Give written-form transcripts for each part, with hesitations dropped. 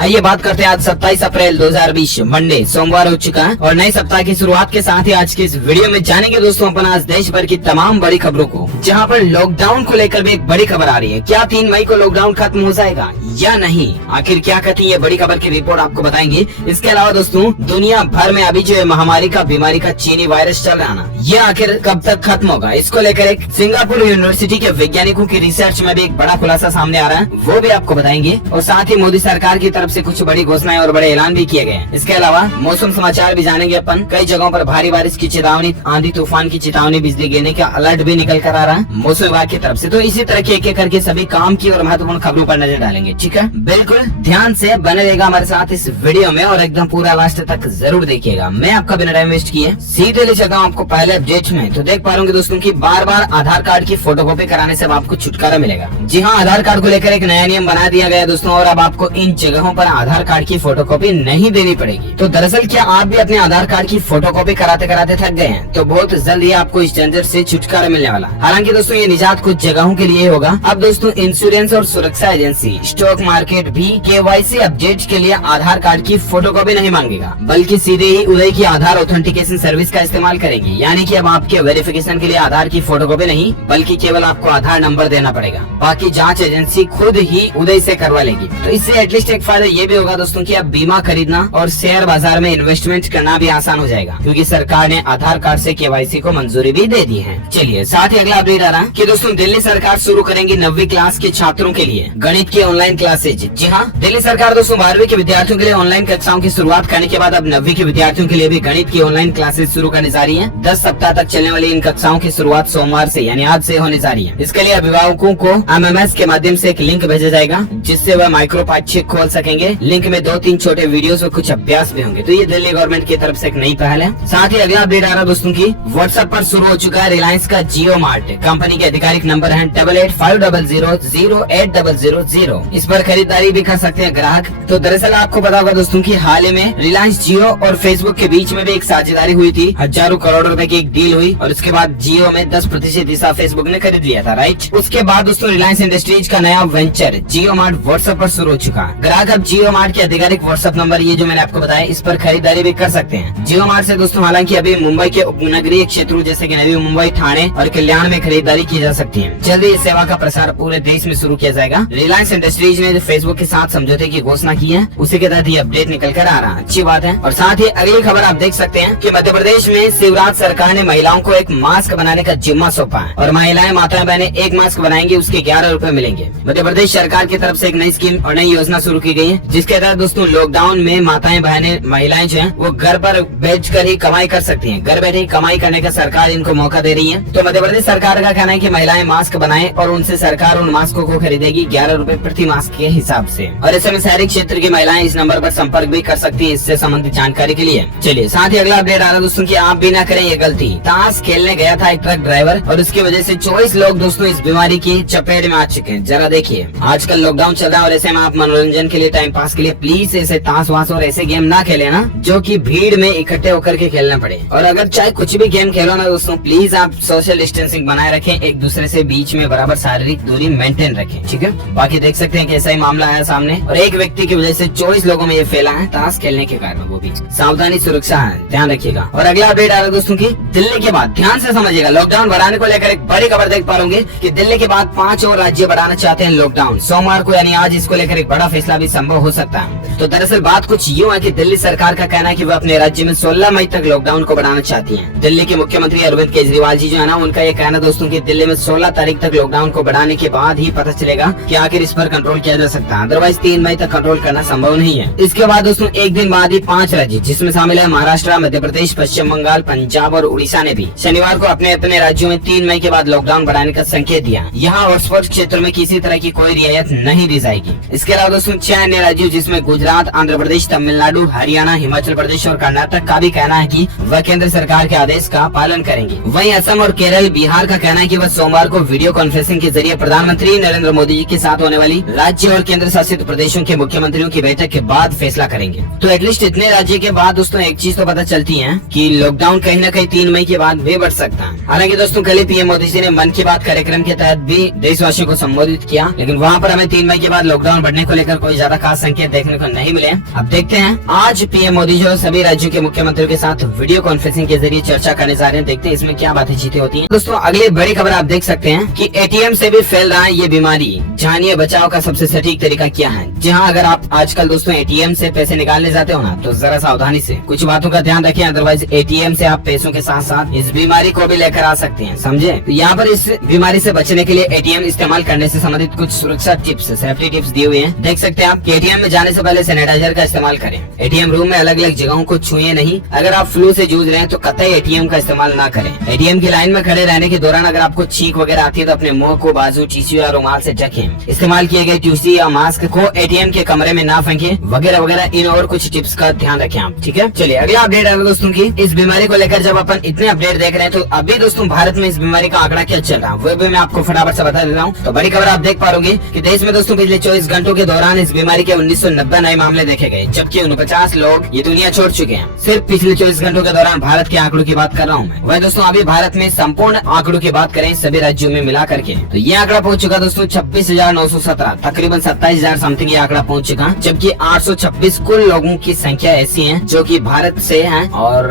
आइए बात करते हैं आज 27 अप्रैल 2020 मंडे सोमवार हो चुका है और नए सप्ताह की शुरुआत के साथ ही आज की इस वीडियो में जानेंगे दोस्तों अपन आज देश भर की तमाम बड़ी खबरों को, जहां पर लॉकडाउन को लेकर भी एक बड़ी खबर आ रही है। क्या 3 मई को लॉकडाउन खत्म हो जाएगा या नहीं, आखिर क्या कहती है ये बड़ी खबर की रिपोर्ट आपको बताएंगे। इसके अलावा दोस्तों दुनिया भर में अभी जो महामारी का बीमारी का चीनी वायरस चल रहा ना, ये आखिर कब तक खत्म होगा, इसको लेकर एक सिंगापुर यूनिवर्सिटी के वैज्ञानिकों की रिसर्च में भी एक बड़ा खुलासा सामने आ रहा है, वो भी आपको बताएंगे। और साथ ही मोदी सरकार की तरफ से कुछ बड़ी घोषणाएं और बड़े ऐलान भी किए गए हैं। इसके अलावा मौसम समाचार भी जानेंगे अपन। कई जगहों पर भारी बारिश की चेतावनी, आंधी तूफान की चेतावनी, बिजली गिरने का अलर्ट भी निकल कर आ रहा है मौसम विभाग की तरफ से। तो इसी तरह के एक करके सभी काम की और महत्वपूर्ण खबरों पर नजर डालेंगे। ठीक है, बिल्कुल ध्यान से बने रहेगा हमारे साथ इस वीडियो में और एकदम पूरा लास्ट तक जरूर देखिएगा। मैं आपका बिना टाइम वेस्ट किए सीधे ले चलता हूँ आपको पहले अपडेट में। तो देख पा रहे दोस्तों की बार बार आधार कार्ड की फोटोकॉपी कराने से आपको छुटकारा मिलेगा। जी हाँ, आधार कार्ड को लेकर एक नया नियम बना दिया गया दोस्तों और अब आपको इन जगहों पर आधार कार्ड की फोटोकॉपी नहीं देनी पड़ेगी। तो दरअसल क्या आप भी अपने आधार कार्ड की फोटोकॉपी कराते कराते थक गए हैं, तो बहुत जल्द ही आपको इस झंझट से छुटकारा मिलने वाला। हालांकि दोस्तों ये निजात कुछ जगहों के लिए होगा। अब दोस्तों इंश्योरेंस और सुरक्षा एजेंसी, स्टॉक मार्केट भी केवाईसी अपडेट के लिए आधार कार्ड की फोटोकॉपी नहीं मांगेगा, बल्कि सीधे ही उदय की आधार ऑथेंटिकेशन सर्विस का इस्तेमाल करेगी। यानी कि अब आपके वेरिफिकेशन के लिए आधार की फोटोकॉपी नहीं, बल्कि केवल आपको आधार नंबर देना पड़ेगा। बाकी जांच एजेंसी खुद ही उदय से करवा लेगी। तो इससे एटलीस्ट एक फायदा ये भी होगा दोस्तों कि अब बीमा खरीदना और शेयर बाजार में इन्वेस्टमेंट करना भी आसान हो जाएगा, क्योंकि सरकार ने आधार कार्ड से केवाईसी को मंजूरी भी दे दी है। चलिए साथ ही अगला अपडेट आ रहा है कि दोस्तों दिल्ली सरकार शुरू करेंगी 9वीं क्लास के छात्रों के लिए गणित की ऑनलाइन क्लासेज। जी हाँ, दिल्ली सरकार दोस्तों 12वीं के विद्यार्थियों के लिए ऑनलाइन कक्षाओं की शुरुआत करने के बाद अब 9वीं के विद्यार्थियों के लिए भी गणित की ऑनलाइन क्लासेज शुरू करने जा रही है। 10 सप्ताह तक चलने वाली इन कक्षाओं की शुरुआत सोमवार से यानी आज से होने जा रही है। इसके लिए अभिभावकों को MMS के माध्यम से एक लिंक भेजा जाएगा, जिससे वह माइक्रो पाठ्यक्रम खोल सकेंगे। लिंक में 2-3 छोटे वीडियोस और कुछ अभ्यास भी होंगे। तो ये दिल्ली गवर्नमेंट की तरफ से एक नई पहल है। साथ ही अगला अपडेट आ रहा दोस्तों की व्हाट्सएप पर शुरू हो चुका है रिलायंस का जियो मार्ट। कंपनी के आधिकारिक नंबर है 8850000800। इस पर खरीदारी भी कर सकते हैं ग्राहक। तो दरअसल आपको पता होगा दोस्तों की हाल ही में रिलायंस जियो और फेसबुक के बीच में भी एक साझेदारी हुई थी। हजारों करोड़ रुपए की एक डील हुई और उसके बाद जियो में 10% हिस्सा फेसबुक ने खरीद लिया था, राइट। उसके बाद दोस्तों रिलायंस इंडस्ट्रीज का नया वेंचर जियो मार्ट व्हाट्सएप पर शुरू हो चुका। ग्राहक अब जियो मार्ट के आधिकारिक व्हाट्सएप नंबर ये जो मैंने आपको बताया इस पर खरीदारी भी कर सकते हैं। जियो मार्ट से दोस्तों हालांकि अभी मुंबई के उपनगरीय क्षेत्रों जैसे कि नवी मुंबई, ठाणे और कल्याण में खरीदारी की जा सकती है। जल्दी इस सेवा का प्रसार पूरे देश में शुरू किया जाएगा। रिलायंस इंडस्ट्रीज ने जो फेसबुक के साथ समझौते की घोषणा की है उसी के तहत ये अपडेट निकल कर आ रहा है। अच्छी बात है। और साथ ही अगली खबर आप देख सकते हैं कि मध्य प्रदेश में शिवराज सरकार ने महिलाओं को एक मास्क बनाने का जिम्मा सौंपा है और महिलाएं माताएं बहनें एक मास्क बनाएंगी, उसके 11 रुपए मिलेंगे। मध्य प्रदेश सरकार की तरफ से एक नई स्कीम और नई योजना शुरू की गई है, जिसके तहत दोस्तों लॉकडाउन में माताएं बहनें महिलाएं जो हैं वो घर पर बैठकर ही कमाई कर सकती हैं। घर बैठे ही कमाई करने का सरकार इनको मौका दे रही है। तो मध्य प्रदेश सरकार का कहना है कि महिलाएं मास्क बनाएं और उनसे सरकार उन मास्कों को खरीदेगी 11 रुपए प्रति मास्क के हिसाब से। और ऐसे में शहरी क्षेत्र की महिलाएं इस नंबर पर संपर्क भी कर सकती है इससे संबंधित जानकारी के लिए। चलिए साथ ही अगला अपडेट आ रहा है दोस्तों कि आप भी ना करें ये गलती। ताश खेलने गया था एक ट्रक ड्राइवर और उसकी वजह से 24 लोग दोस्तों इस बीमारी की चपेट में आ चुके हैं। जरा देखिए, आजकल लॉकडाउन चल रहा है और ऐसे में आप मनोरंजन के लिए, टाइम पास के लिए प्लीज ऐसे ताश वाश और ऐसे गेम ना खेले ना जो कि भीड़ में इकट्ठे होकर के खेलना पड़े। और अगर चाहे कुछ भी गेम खेलो ना दोस्तों, प्लीज आप सोशल डिस्टेंसिंग बनाए रखें, एक दूसरे से बीच में बराबर शारीरिक दूरी मेंटेन रखें। ठीक है, बाकी देख सकते हैं कि ऐसा ही मामला आया सामने और एक व्यक्ति की वजह से 24 लोगों में ये फैला है ताश खेलने के कारण। वो भी सावधानी सुरक्षा है, ध्यान रखिएगा। और अगला अपडेट आ रहा है दोस्तों की दिल्ली के बाद, ध्यान से समझिएगा, लॉकडाउन बढ़ाने को लेकर एक बड़ी खबर देख पा रहे कि दिल्ली के बाद 5 और राज्य बढ़ाना चाहते हैं लॉकडाउन। सोमवार को यानी आज इसको लेकर एक बड़ा फैसला भी संभव हो सकता है। तो दरअसल बात कुछ यूँ है कि दिल्ली सरकार का कहना है कि वह अपने राज्य में 16 मई तक लॉकडाउन को बढ़ाना चाहती है। दिल्ली के मुख्यमंत्री अरविंद केजरीवाल जी जो है ना, उनका ये कहना दोस्तों की दिल्ली में 16 तारीख तक लॉकडाउन को बढ़ाने के बाद ही पता चलेगा कि आखिर इस पर कंट्रोल किया जा सकता है, अदरवाइज 3 मई तक कंट्रोल करना संभव नहीं है। इसके बाद दोस्तों एक दिन बाद ही 5 राज्य जिसमें शामिल है महाराष्ट्र, मध्य प्रदेश, पश्चिम बंगाल, पंजाब और उड़ीसा ने भी शनिवार को अपने अपने राज्यों में 3 मई के बाद लॉकडाउन बढ़ाने का संकेत दिया। यहाँ हॉटस्पॉट क्षेत्रों में किसी तरह की कोई रियायत नहीं दी जाएगी। इसके अलावा दोस्तों 6 अन्य राज्यों जिसमें गुजरात, आंध्र प्रदेश, तमिलनाडु, हरियाणा, हिमाचल प्रदेश और कर्नाटक का भी कहना है कि वह केंद्र सरकार के आदेश का पालन करेंगे। वहीं असम और केरल, बिहार का कहना है कि वह सोमवार को वीडियो कॉन्फ्रेंसिंग के जरिए प्रधानमंत्री नरेंद्र मोदी जी के साथ होने वाली राज्य राज्य और केंद्र शासित प्रदेशों के मुख्यमंत्रियों की बैठक के बाद फैसला करेंगे। तो एटलीस्ट इतने राज्य के बाद दोस्तों एक चीज तो पता चलती है कि लॉकडाउन कहीं न कहीं 3 मई के बाद भी बढ़ सकता है। हालांकि दोस्तों कल पीएम मोदी जी ने मन की बात कार्यक्रम के तहत भी देशवासियों को संबोधित किया, लेकिन वहाँ पर हमें 3 मई के बाद लॉकडाउन बढ़ने को लेकर कोई ज्यादा खास संकेत देखने को नहीं मिले। अब देखते हैं आज पीएम मोदी जो सभी राज्यों के मुख्यमंत्रियों के साथ वीडियो कॉन्फ्रेंसिंग के जरिए चर्चा करने जा रहे हैं। देखते हैं इसमें क्या बातें होती हैं। दोस्तों अगली बड़ी खबर आप देख सकते हैं कि एटीएम से भी फैल रहा है ये बीमारी। जानिए बचाव का सबसे सटीक तरीका क्या है। जहां अगर आप आजकल दोस्तों एटीएम से पैसे निकालने जाते हो ना, तो जरा सावधानी से कुछ बातों का ध्यान रखें, अदरवाइज एटीएम से आप पैसों के साथ साथ इस बीमारी को भी लेकर आ सकते हैं, समझे। तो यहाँ पर इस बीमारी से बचने के लिए एटीएम इस्तेमाल करने से संबंधित कुछ सुरक्षा टिप्स, सेफ्टी टिप्स दिए हुए हैं। देख सकते हैं आप एटीएम में जाने से पहले सैनिटाइजर का इस्तेमाल करें। एटीएम रूम में अलग अलग जगहों को छुए नहीं। अगर आप फ्लू से जूझ रहे हैं तो कतई एटीएम का इस्तेमाल ना करें। एटीएम की लाइन में खड़े रहने के दौरान अगर आपको छींक वगैरह आती है तो अपने मुंह को बाजू, टिश्यू या रुमाल से ढकें। इस्तेमाल किए गए टिश्यू या मास्क को एटीएम के कमरे में ना फेंकें, वगैरह वगैरह। इन और कुछ टिप्स का ध्यान रखें आप, ठीक है। चलिए अगला अपडेट है दोस्तों की इस बीमारी को लेकर। जब अपन इतने अपडेट देख रहे हैं तो अभी दोस्तों भारत में इस बीमारी का आंकड़ा क्या चल रहा है वो भी मैं आपको फटाफट से बता देता हूँ। तो बड़ी खबर आप देख पाओगे कि देश में दोस्तों पिछले 24 घंटों के दौरान इस बीमारी के 1990 नए मामले देखे गए, जबकि 49 लोग ये दुनिया छोड़ चुके हैं। सिर्फ पिछले 24 घंटों के दौरान भारत के आंकड़ों की बात कर रहा हूँ मैं। वही दोस्तों अभी भारत में संपूर्ण आंकड़ों की बात करें सभी राज्यों में मिला करके, तो ये आंकड़ा पहुंच चुका दोस्तों 26,917, तकरीबन 27,000 समथिंग ये आंकड़ा पहुंच चुका, जबकि 826 कुल लोगों की संख्या ऐसी है जो कि भारत से हैं और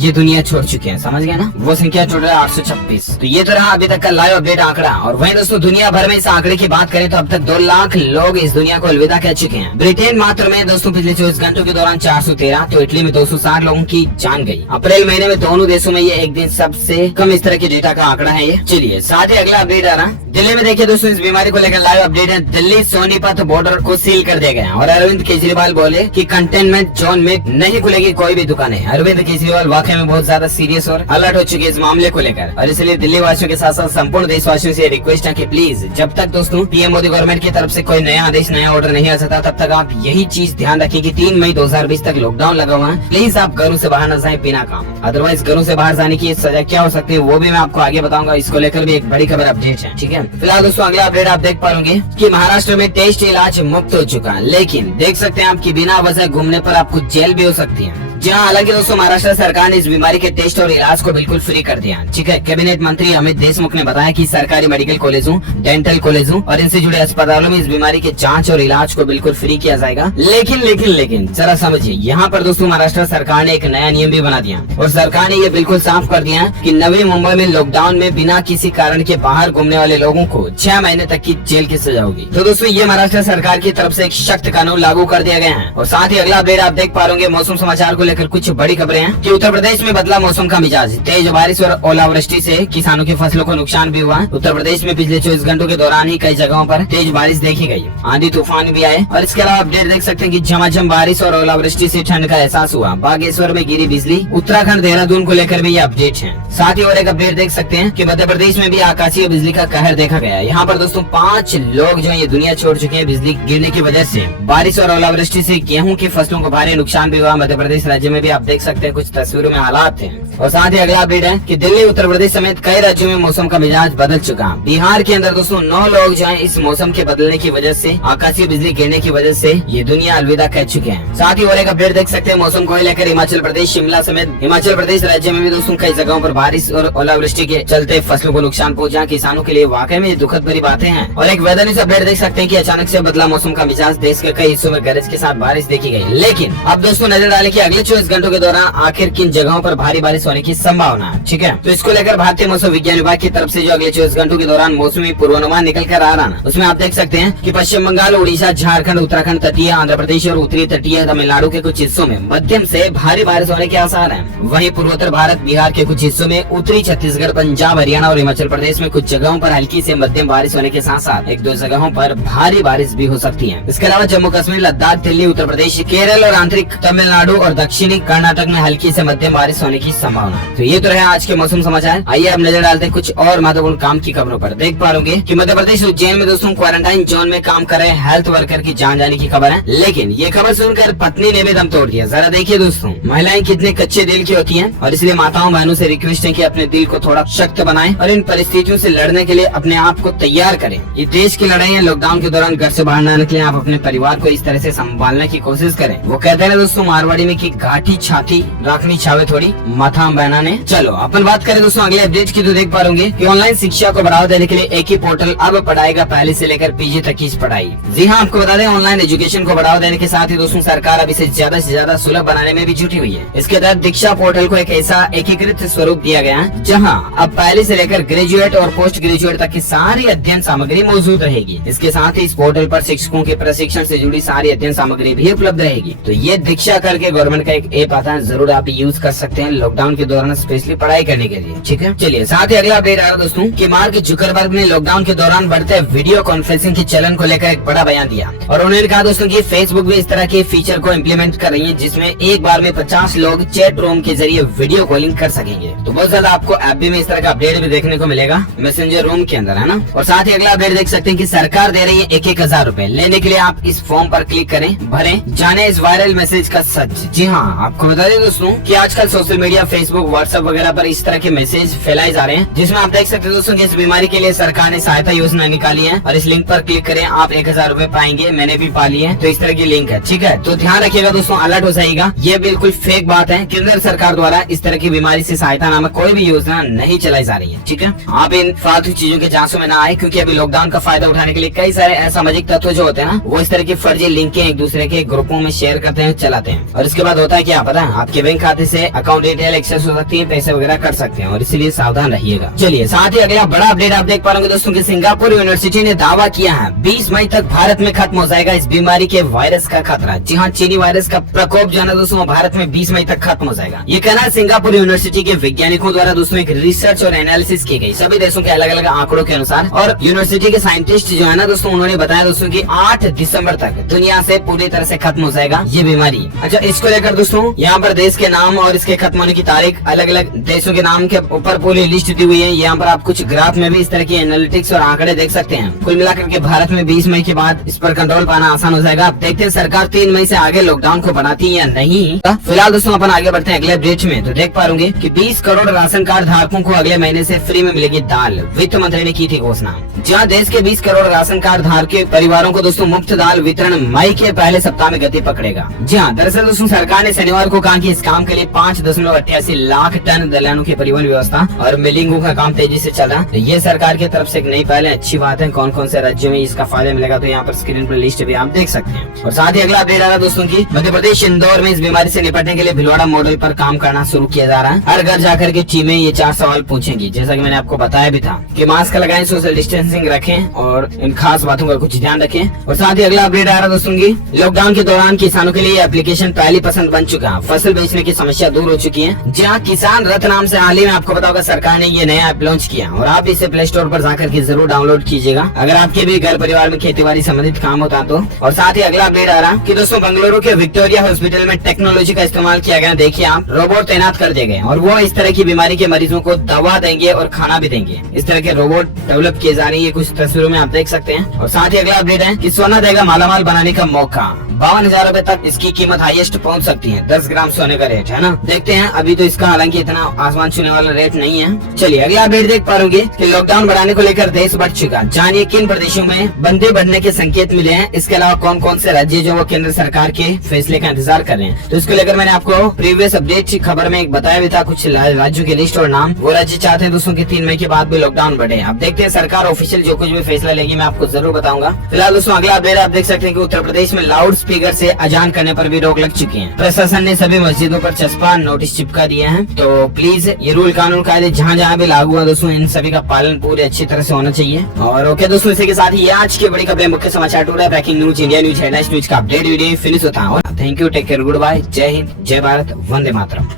ये दुनिया छोड़ चुके हैं, समझ गए ना। वो संख्या टोटल 826। तो ये तो रहा अभी तक का लाइव अपडेट आंकड़ा। और वहीं दोस्तों दुनिया भर में इस आंकड़े की बात करें तो अब तक 2 लाख लोग इस दुनिया को अलविदा कह चुके हैं। ब्रिटेन मात्र में दोस्तों पिछले 24 घंटों के दौरान 413, तो इटली में 260 लोगों की जान गई। अप्रैल महीने में दोनों देशों में ये एक दिन सबसे कम इस तरह के डेटा का आंकड़ा है ये। चलिए साथ ही अगला अपडेट आ रहा दिल्ली में। देखिए दोस्तों इस बीमारी को लेकर लाइव अपडेट है। दिल्ली सोनीपत बॉर्डर को सील कर दिया गया और अरविंद केजरीवाल बोले कि कंटेनमेंट जोन में नहीं खुलेगी कोई भी दुकानें। अरविंद केजरीवाल वाकई में बहुत ज्यादा सीरियस और अलर्ट हो चुके हैं इस मामले को लेकर, और इसलिए दिल्ली वासियों के साथ साथ संपूर्ण देशवासियों से रिक्वेस्ट है कि प्लीज जब तक दोस्तों पीएम मोदी गवर्नमेंट की तरफ से कोई नया आदेश, नया ऑर्डर नहीं आ सकता, तब तक आप यही चीज ध्यान रखें कि 3 मई 2020 तक लॉकडाउन लगा हुआ है। प्लीज आप घरों से बाहर न जाएं बिना काम, अदरवाइज घरों से बाहर जाने की सजा क्या हो सकती है वो भी मैं आपको आगे बताऊंगा। इसको लेकर भी एक बड़ी खबर अपडेट है, ठीक है। फिलहाल दोस्तों अगला अपडेट आप देख पाओगे कि महाराष्ट्र में टेस्ट इलाज मुफ्त हो चुका है, लेकिन देख सकते हैं आपकी बिना वजह घूमने पर आपको जेल भी हो सकती है। जहां हालांकि दोस्तों महाराष्ट्र सरकार ने इस बीमारी के टेस्ट और इलाज को बिल्कुल फ्री कर दिया, ठीक है। कैबिनेट मंत्री अमित देशमुख ने बताया कि सरकारी मेडिकल कॉलेजों, डेंटल कॉलेजों और इनसे जुड़े अस्पतालों में इस बीमारी के जांच और इलाज को बिल्कुल फ्री किया जाएगा। लेकिन जरा समझिए, यहाँ पर दोस्तों महाराष्ट्र सरकार ने एक नया नियम भी बना दिया और सरकार ने ये बिल्कुल साफ कर दिया कि नवी मुंबई में लॉकडाउन में बिना किसी कारण के बाहर घूमने वाले लोगों को 6 महीने तक की जेल की सजा होगी। तो दोस्तों ये महाराष्ट्र सरकार की तरफ से एक सख्त कानून लागू कर दिया गया है। और साथ ही अगला अपडेट आप देख पाओगे मौसम समाचार को लेकर कुछ बड़ी खबरें हैं कि उत्तर प्रदेश में बदला मौसम का मिजाज। तेज बारिश और ओलावृष्टि से किसानों की फसलों को नुकसान भी हुआ। उत्तर प्रदेश में पिछले 24 घंटों के दौरान ही कई जगहों पर तेज बारिश देखी गई, आंधी तूफान भी आए। और इसके अलावा अपडेट देख सकते हैं कि झमाझम बारिश और ओलावृष्टि से ठंड का एहसास हुआ। बागेश्वर में गिरी बिजली। उत्तराखंड, देहरादून को लेकर भी ये अपडेट है। साथ ही और एक अपडेट देख सकते हैं कि मध्य प्रदेश में भी आकाशीय बिजली का कहर देखा गया। यहाँ पर दोस्तों 5 लोग जो ये दुनिया छोड़ चुके हैं बिजली गिरने की वजह से। बारिश और ओलावृष्टि से गेहूं की फसलों को भारी नुकसान भी हुआ। मध्य प्रदेश राज्य में भी आप देख सकते हैं कुछ तस्वीरों में हालात हैं। और साथ ही अगला अपडेट है कि दिल्ली, उत्तर प्रदेश समेत कई राज्यों में मौसम का मिजाज बदल चुका। बिहार के अंदर दोस्तों 9 लोग जो हैं इस मौसम के बदलने की वजह से, आकाशीय बिजली गिरने की वजह से ये दुनिया अलविदा कह चुके हैं। साथ ही और एक अपडेट देख सकते हैं मौसम को लेकर हिमाचल प्रदेश, शिमला समेत हिमाचल प्रदेश राज्य में भी दोस्तों कई जगहों पर बारिश और ओलावृष्टि के चलते फसलों को नुकसान पहुंचा। किसानों के लिए वाकई में दुखद भरी बातें हैं। और एक वेदर न्यूज अपडेट देख सकते हैं कि अचानक से बदला मौसम का मिजाज, देश के कई हिस्सों में गरज के साथ बारिश देखी गई। लेकिन अब दोस्तों नजर डालें कि अगले 24 घंटों के दौरान आखिर किन जगहों पर भारी बारिश होने की संभावना है, ठीक है। तो इसको लेकर भारतीय मौसम विज्ञान विभाग की तरफ से जो अगले 24 घंटों के दौरान मौसमी पूर्वानुमान निकल कर आ रहा है, उसमें आप देख सकते हैं कि पश्चिम बंगाल, उड़ीसा, झारखंड, उत्तराखंड, तटीय आंध्र प्रदेश और उत्तरी तटीय तमिलनाडु के कुछ हिस्सों में मध्यम से भारी बारिश होने के आसार हैं। वहीं पूर्वोत्तर भारत, बिहार के कुछ हिस्सों में, उत्तरी छत्तीसगढ़, पंजाब, हरियाणा और हिमाचल प्रदेश में कुछ जगहों पर हल्की से मध्यम बारिश होने के साथ साथ 1-2 जगहों पर भारी बारिश भी हो सकती है। इसके अलावा जम्मू कश्मीर, लद्दाख, दिल्ली, उत्तर प्रदेश, केरल और आंतरिक तमिलनाडु और दक्षिणी कर्नाटक में हल्की से मध्यम बारिश होने की संभावना संभावना। तो ये तो रहे आज के मौसम समाचार। आइए अब नजर डालते हैं कुछ और महत्वपूर्ण काम की खबरों पर। देख पा रहे कि मध्य प्रदेश उज्जैन में दोस्तों क्वारंटाइन जोन में काम कर रहे हेल्थ वर्कर की जान जाने की खबर है, लेकिन ये खबर सुनकर पत्नी ने भी दम तोड़ दिया। जरा देखिए दोस्तों, महिलाएं कितने कच्चे दिल की होती हैं और इसलिए माताओं बहनों से रिक्वेस्ट है कि अपने दिल को थोड़ा सख्त बनाएं और इन परिस्थितियों से लड़ने के लिए अपने आप को तैयार करें। ये देश की लड़ाई है। लॉकडाउन के दौरान घर से बाहर न निकले, आप अपने परिवार को इस तरह से संभालने की कोशिश करें। वो कहते हैं दोस्तों मारवाड़ी में कि घाटी छाती राखनी छावे थोड़ी माथा बहना ने। चलो अपन बात करें दोस्तों अगले अपडेट की, तो देख पा रहे कि ऑनलाइन शिक्षा को बढ़ावा देने के लिए एक ही पोर्टल अब पढ़ाएगा पहले से लेकर पीजी तक की पढ़ाई। जी हाँ, आपको बता दें ऑनलाइन एजुकेशन को बढ़ावा देने के साथ ही दोस्तों सरकार अब इसे ज्यादा से ज्यादा सुलभ बनाने में भी जुटी हुई है। इसके तहत दीक्षा पोर्टल को एक ऐसा एकीकृत स्वरूप दिया गया है जहां अब पहले से लेकर ग्रेजुएट और पोस्ट ग्रेजुएट तक की सारी अध्ययन सामग्री मौजूद रहेगी। इसके साथ ही इस पोर्टल पर शिक्षकों के प्रशिक्षण से जुड़ी सारी अध्ययन सामग्री भी उपलब्ध रहेगी। तो ये दीक्षा करके गवर्नमेंट का एक ऐप आता है, जरूर आप यूज कर सकते हैं लॉकडाउन के दौरान स्पेशली पढ़ाई करने के लिए। ठीक है, चलिए साथ ही अगला अपडेट आ रहा दोस्तों कि मार्क जुकरबर्ग ने लॉकडाउन के दौरान बढ़ते वीडियो कॉन्फ्रेंसिंग के चलन को लेकर एक बड़ा बयान दिया और उन्होंने कहा दोस्तों कि फेसबुक भी इस तरह के फीचर को इम्प्लीमेंट कर रही है जिसमें एक बार में 50 लोग चैट रूम के जरिए वीडियो कॉलिंग कर सकेंगे। तो बहुत ज्यादा आपको ऐप भी में इस तरह का अपडेट भी देखने को मिलेगा मैसेंजर रूम के अंदर, है ना। और साथ ही अगला अपडेट देख सकते हैं कि सरकार दे रही है 1,000 रुपए। लेने के लिए आप इस फॉर्म पर क्लिक करें, भरें, जाने इस वायरल मैसेज का सच। जी हाँ, आपको बता दें दोस्तों कि आजकल सोशल मीडिया फेसबुक व्हाट्सएप वगैरह पर इस तरह के मैसेज फैलाए जा रहे हैं जिसमें आप देख सकते हैं दोस्तों कि इस बीमारी के लिए सरकार ने सहायता योजना निकाली है और इस लिंक पर क्लिक करें, आप 1,000 रुपए पाएंगे। मैंने भी पा लिए हैं, तो इस तरह की लिंक है। ठीक है, तो ध्यान रखिएगा दोस्तों, अलर्ट हो जाएगा। ये बिल्कुल फेक बात है। केंद्र सरकार द्वारा इस तरह की बीमारी से सहायता नामक कोई भी योजना नहीं चलाई जा रही है। ठीक है, आप इन फालतू चीजों के जांचों में ना आए, क्योंकि अभी लॉकडाउन का फायदा उठाने के लिए कई सारे असामाजिक तत्व जो होते हैं ना, वो इस तरह की फर्जी लिंकें एक दूसरे के ग्रुपों में शेयर करते हैं, चलाते हैं और इसके बाद होता है क्या पता है, आपके बैंक खाते से अकाउंट डिटेल एक्सेस हो सकती है, पैसे वगैरह कर सकते हैं और इसीलिए सावधान रहिएगा। चलिए साथ ही अगला बड़ा अपडेट आप देख पा रहे दोस्तों कि सिंगापुर यूनिवर्सिटी ने दावा किया है 20 मई तक भारत में खत्म हो जाएगा इस बीमारी के वायरस का खतरा। जी हाँ, चीनी वायरस का प्रकोप जो है ना दोस्तों भारत में 20 मई तक खत्म हो जाएगा। ये कहना है सिंगापुर यूनिवर्सिटी के वैज्ञानिकों द्वारा दोस्तों एक रिसर्च और एनालिसिस की गई सभी देशों के अलग अलग आंकड़ों के अनुसार। और यूनिवर्सिटी के साइंटिस्ट जो है ना दोस्तों उन्होंने बताया दोस्तों कि 8 दिसंबर तक दुनिया से पूरी तरह से खत्म हो जाएगा ये बीमारी। अच्छा, इसको लेकर दोस्तों यहाँ पर देश के नाम और इसके खत्म होने की तारीख अलग अलग देशों के नाम के ऊपर पूरी लिस्ट दी हुई है। यहाँ पर आप कुछ ग्राफ में भी इस तरह की एनालिटिक्स और आंकड़े देख सकते हैं। कुल मिलाकर के भारत में 20 मई के बाद इस पर कंट्रोल पाना आसान हो जाएगा। अब देखते हैं सरकार 3 मई से आगे लॉकडाउन को बढ़ाती है या नहीं। फिलहाल दोस्तों अपन आगे बढ़ते हैं अगले अपडेट में। तो देख पा रहे कि 20 करोड़ राशन कार्ड धारकों को अगले महीने से फ्री में मिलेगी दाल। वित्त मंत्री ने की थी घोषणा। जहाँ देश के 20 करोड़ राशन कार्ड धारक परिवारों को दोस्तों मुफ्त दाल वितरण मई के पहले सप्ताह में गति पकड़ेगा। जी हाँ, दरअसल दोस्तों सरकार ने शनिवार को कहा कि इस काम के लिए 5.88 लाख टन दलहनों की परिवहन व्यवस्था और मिलिंगों का काम तेजी से चला। तो ये सरकार की तरफ से एक नई पहल है, अच्छी बात है। कौन कौन से राज्यों में इसका फायदा मिलेगा तो यहाँ पर स्क्रीन पर लिस्ट भी आप देख सकते हैं। और साथ ही अगला अपडेट आ रहा दोस्तों की मध्य प्रदेश इंदौर में इस बीमारी से निपटने के लिए भिलवाड़ा मॉडल पर काम करना शुरू किया जा रहा है। हर घर जाकर के टीमें ये 4 सवाल पूछेंगी, जैसा कि मैंने आपको बताया भी था कि मास्क लगाएं, सोशल डिस्टेंसिंग रखें और इन खास बातों का कुछ ध्यान रखें। और साथ ही अगला अपडेट आ रहा दोस्तों की लॉकडाउन के दौरान किसानों के लिए एप्लीकेशन पहली पसंद बन चुका है। फसल बेचने की समस्या दूर हो चुकी है। जहाँ किसान रथ नाम से हाल ही में आपको पता होगा सरकार ने ये नया ऐप लॉन्च किया और आप इसे प्ले स्टोर पर जाकर के जरूर डाउनलोड कीजिएगा अगर आपके भी घर परिवार में खेती-बाड़ी संबंधित काम होता तो। और साथ ही अगला अपडेट आ रहा कि दोस्तों बेंगलुरु के विक्टोरिया हॉस्पिटल में टेक्नोलॉजी का इस्तेमाल किया गया। देखिए आप, रोबोट तैनात कर दिए गए और वो इस तरह की बीमारी के मरीजों को दवा देंगे और खाना भी देंगे। इस तरह के रोबोट डेवलप किए जा रही है, कुछ तस्वीरों में आप देख सकते हैं। और साथ ही अगला अपडेट है कि सोना देगा मालामाल बनाने का मौका। 52,000 रुपए तक इसकी कीमत हाईएस्ट पहुंच सकती है। 10 ग्राम सोने का रेट है ना। देखते हैं, अभी तो इसका हालांकि इतना आसमान छूने वाला रेट नहीं है। चलिए अगला अपडेट देख पा रहे कि लॉकडाउन बढ़ाने को लेकर देश बढ़ चुका। जानिए किन प्रदेशों में बंदी बढ़ने के संकेत मिले हैं। इसके अलावा कौन कौन से राज्य जो वो केंद्र सरकार के फैसले का इंतजार कर रहे हैं। तो इसको लेकर मैंने आपको प्रीवियस अपडेट की खबर में एक बताया भी था कुछ राज्यों की लिस्ट और नाम। वो राज्य चाहते हैं दोस्तों की 3 मई के बाद भी लॉकडाउन बढ़े। अब देखते हैं सरकार ऑफिशियल जो कुछ भी फैसला लेगी मैं आपको जरूर बताऊंगा। फिलहाल दोस्तों अगला अपडेट आप देख सकते हैं कि उत्तर प्रदेश में लाउड स्पीकर से अजान करने पर भी रोक लग चुकी है। प्रशासन ने सभी मस्जिदों पर चस्पा नोटिस चिपका दिया है। तो प्लीज ये रूल कानून कायदे जहाँ जहाँ भी लागू हुआ दोस्तों इन सभी का पालन पूरी अच्छी तरह से होना चाहिए। और ओके दोस्तों, इसी के साथ ही आज की बड़ी खबरें मुख्य समाचार टूर है breaking news India news headlines news का अपडेट वीडियो फिनिश होता है। Thank you, take care, good bye, जय हिंद, जय भारत, वंदे मातरम।